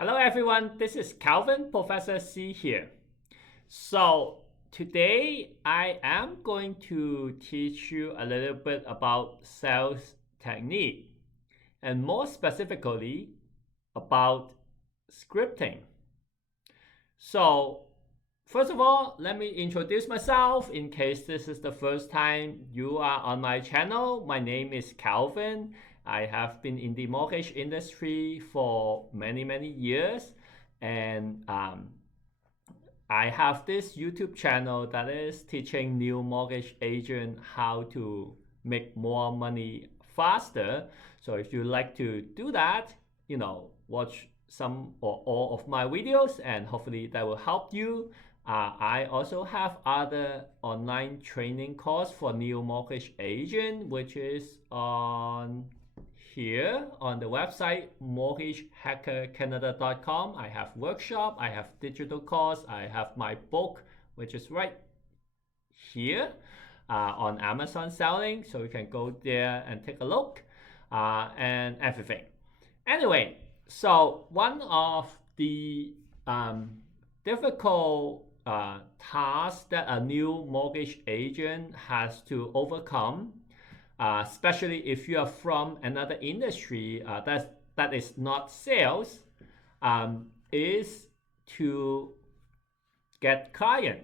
Hello everyone, this is Calvin, Professor C here. So today I am going to teach you a little bit about sales technique and more specifically about scripting. So first of all, let me introduce myself in case this is the first time you are on my channel. My name is Calvin. I have been in the mortgage industry for many years, and I have this YouTube channel that is teaching new mortgage agents how to make more money faster. So if you like to do that, watch some or all of my videos, and hopefully that will help you. I also have other online training course for new mortgage agent, which is on here on the website mortgagehackercanada.com. I have workshop, I have digital course, I have my book, which is right here on Amazon selling. So you can go there and take a look and everything. Anyway, so one of the difficult tasks that a new mortgage agent has to overcome, especially if you are from another industry that is not sales, is to get client,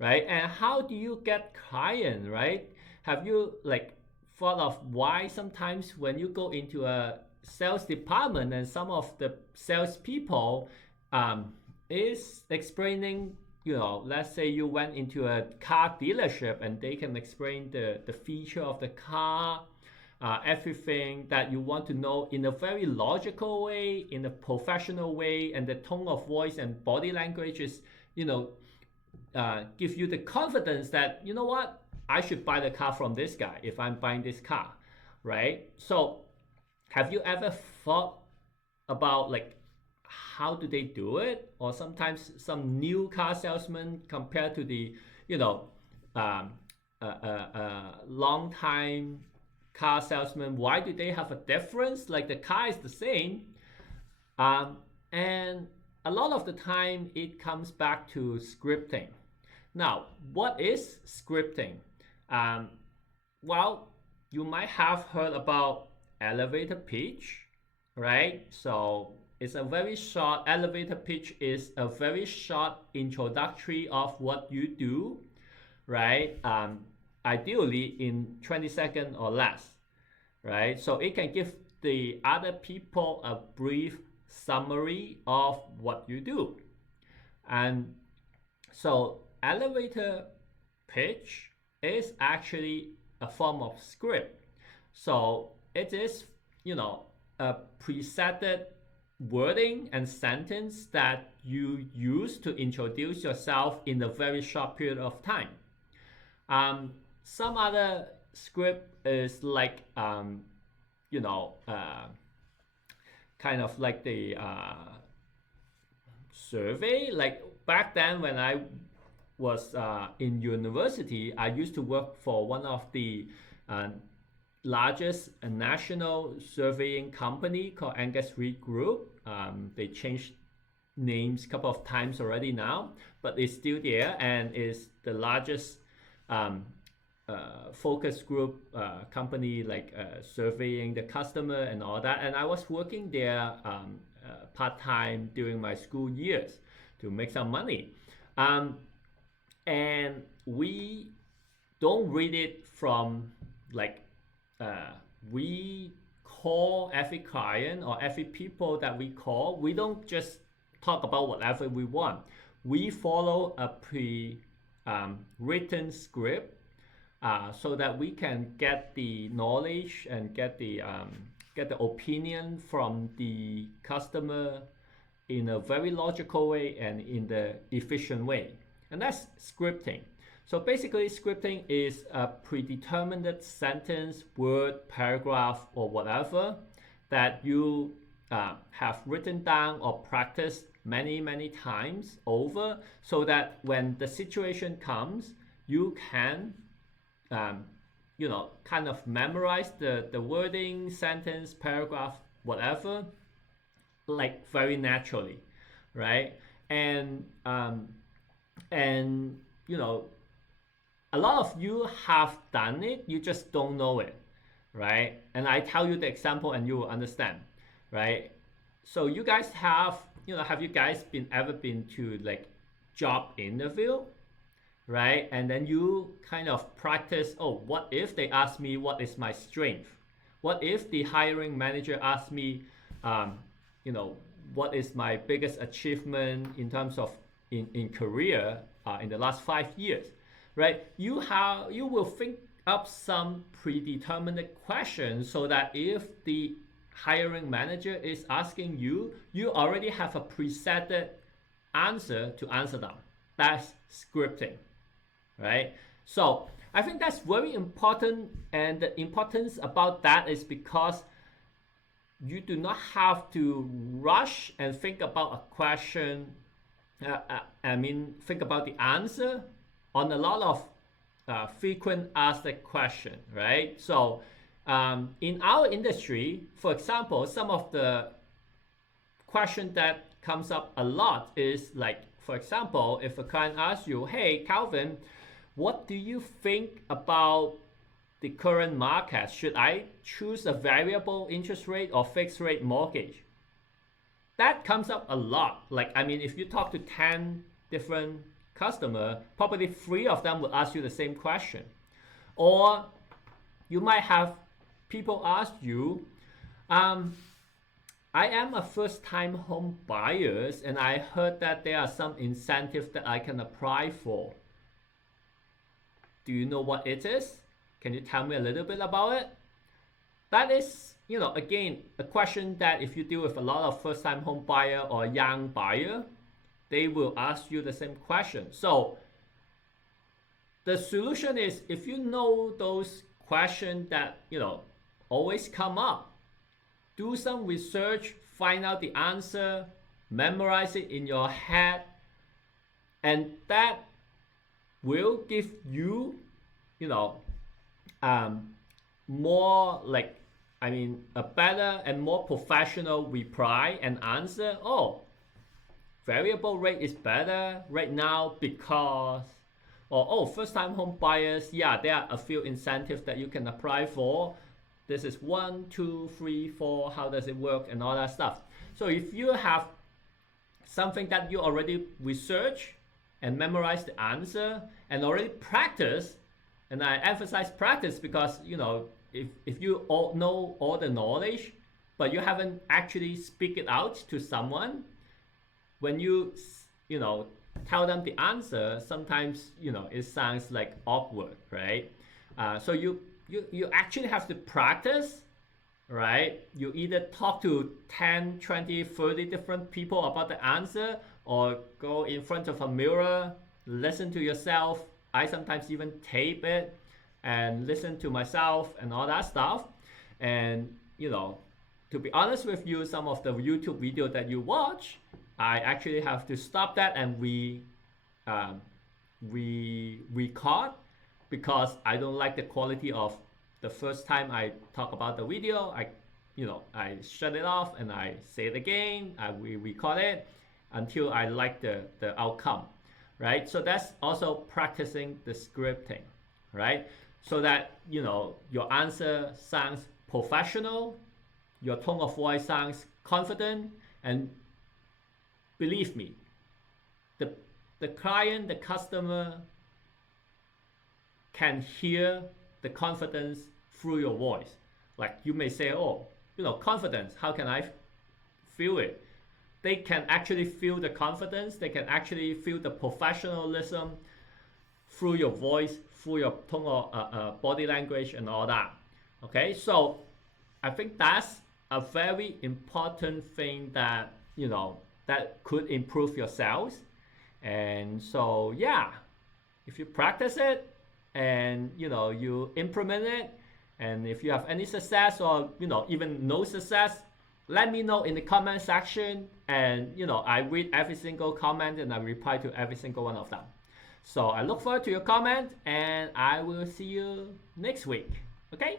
right? And how do you get client, right? Have you thought of why sometimes when you go into a sales department and some of the salespeople is explaining, let's say you went into a car dealership and they can explain the feature of the car, everything that you want to know in a very logical way, in a professional way, and the tone of voice and body language is, give you the confidence that, what, I should buy the car from this guy if I'm buying this car, right? So have you ever thought about how do they do it? Or sometimes some new car salesman compared to the long time car salesman, why do they have a difference? Like the car is the same, and a lot of the time it comes back to scripting. Now, what is scripting? Well, you might have heard about elevator pitch, right? So it's a very short elevator pitch, is a very short introductory of what you do, right? Ideally in 20 seconds or less, right? So it can give the other people a brief summary of what you do. And so elevator pitch is actually a form of script. So it is, a preset wording and sentence that you use to introduce yourself in a very short period of time. Some other script is kind of like the survey. Like back then when I was in university, I used to work for one of the largest national surveying company called Angus Reid Group. They changed names a couple of times already now, but it's still there and is the largest focus group company, surveying the customer and all that. And I was working there part-time during my school years to make some money. And we don't read it from we call every client or every people that we call. We don't just talk about whatever we want. We follow a written script so that we can get the knowledge and get the opinion from the customer in a very logical way and in the efficient way. And that's scripting. So basically, scripting is a predetermined sentence, word, paragraph, or whatever that you have written down or practiced many times over, so that when the situation comes, you can, kind of memorize the wording, sentence, paragraph, whatever, like very naturally, right? And and you know, a lot of you have done it, you just don't know it, right? And I tell you the example and you will understand, right? So you guys have, have you guys ever been to like job interview, right? And then you kind of practice, oh, what if they ask me what is my strength? What if the hiring manager asks me, um, you know, what is my biggest achievement in terms of in career in the last 5 years, right? You will think up some predetermined questions so that if the hiring manager is asking you, you already have a preset answer to answer them. That's scripting, right? So I think that's very important, and the importance about that is because you do not have to rush and think about a question. Think about the answer on a lot of frequent asked question, right? So in our industry, for example, some of the question that comes up a lot is like, for example, if a client asks you, hey, Calvin, what do you think about the current market? Should I choose a variable interest rate or fixed rate mortgage? That comes up a lot. Like, if you talk to 10 different customers, probably 3 of them will ask you the same question. Or you might have people ask you, I am a first-time home buyer, and I heard that there are some incentives that I can apply for. Do you know what it is? Can you tell me a little bit about it? That is, again, a question that if you deal with a lot of first-time home buyer or young buyer, they will ask you the same question. So the solution is, if you know those questions that, always come up, do some research, find out the answer, memorize it in your head, and that will give you, more a better and more professional reply and answer. Oh, variable rate is better right now because, or oh, first time home buyers, yeah, there are a few incentives that you can apply for. This is 1, 2, 3, 4, how does it work, and all that stuff. So if you have something that you already research and memorize the answer and already practice, and I emphasize practice because, if you all know all the knowledge, but you haven't actually speak it out to someone, when you tell them the answer, sometimes, it sounds like awkward, right? So you actually have to practice, right? You either talk to 10, 20, 30 different people about the answer, or go in front of a mirror, listen to yourself. I sometimes even tape it and listen to myself and all that stuff. And, to be honest with you, some of the YouTube video that you watch, I actually have to stop that and record, because I don't like the quality of the first time I talk about the video. I shut it off and I say it again. I record it until I like the outcome, right? So that's also practicing the scripting, right? So that, your answer sounds professional, your tone of voice sounds confident, and believe me, the client, the customer can hear the confidence through your voice. Like you may say, oh, confidence, how can I feel it? They can actually feel the confidence, they can actually feel the professionalism through your voice, through your tone of body language and all that. Okay, so I think that's a very important thing that, that could improve your sales. And so, yeah, if you practice it and, you implement it, and if you have any success or, even no success, let me know in the comment section. And, I read every single comment and I reply to every single one of them. So I look forward to your comment, and I will see you next week. Okay?